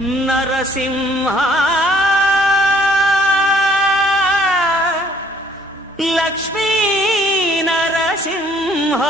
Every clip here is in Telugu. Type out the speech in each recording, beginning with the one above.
నరసింహ లక్ష్మీ నరసింహ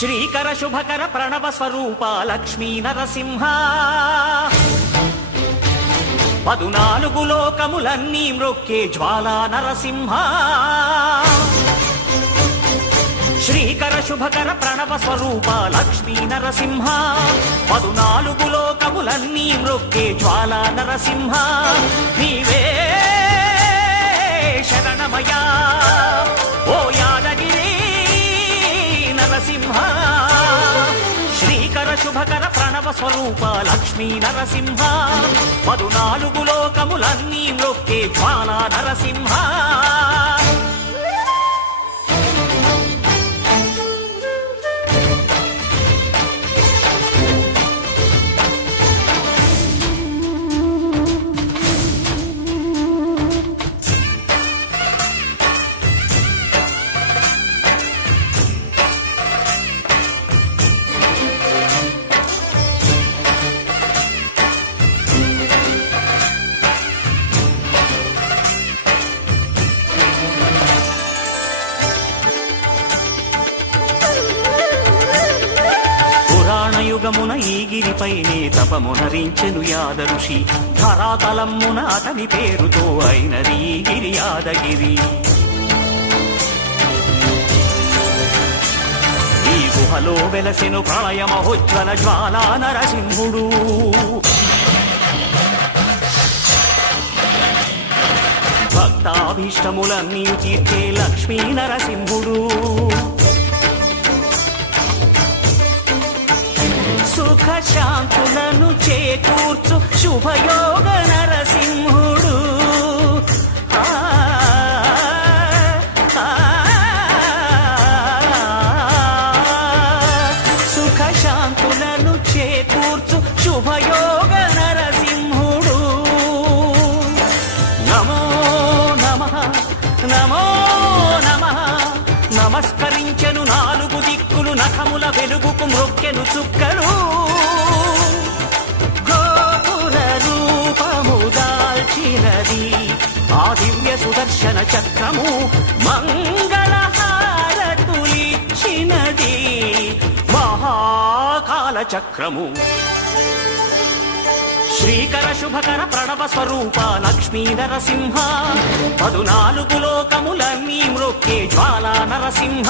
శ్రీకర శుభకర ప్రణవ స్వరూప లక్ష్మీ నరసింహ 14 లోకములన్నీ మ్రొక్కే జ్వాలా నరసింహ శ్రీకర శుభకర ప్రణవ స్వరూప లక్ష్మీ నరసింహ 14 లోకములన్నీ మ్రొక్కే జ్వాలా నరసింహ నీవే శరణమయ్యా ఓ యాదగిరి నరసింహ శ్రీకర శుభకర ప్రణవ స్వరూప లక్ష్మీ నరసింహ 14 లోకములన్నీ మ్రొక్కే జ్వాలా నరసింహ యుగమున ఈ గిరిపైనే తపమునరించెను యాద ఋషి ధరాతలమ్మున అతని పేరుతో అయినది ఈ గిరి యాదగిరి ఈ గుహలో వెలసెను ప్రళయ మహోజ్వల జ్వాలా నరసింహుడు భక్తాభీష్టములన్నీ తీర్చే లక్ష్మీ నరసింహుడు సుఖ శాంతులను చేకూర్చు శుభయోగ నరసింహుడు సుఖ శాంతులను చేకూర్చు శుభయోగ నరసింహుడు నమో నమః నమో నమః నమస్కరించెను 4 దిక్కులు నఖముల వెలుగుకు మ్రొక్కెను చుక్కలు గోపుర రూపము దాల్చినది ఆ దివ్య సుదర్శన చక్రము మంగళహారతులిచ్చినది మహాకాల చక్రము శ్రీకర శుభకర ప్రణవ స్వరూప లక్ష్మీ నరసింహ 14 లోకములన్నీ మ్రొక్కే జ్వాలా నరసింహ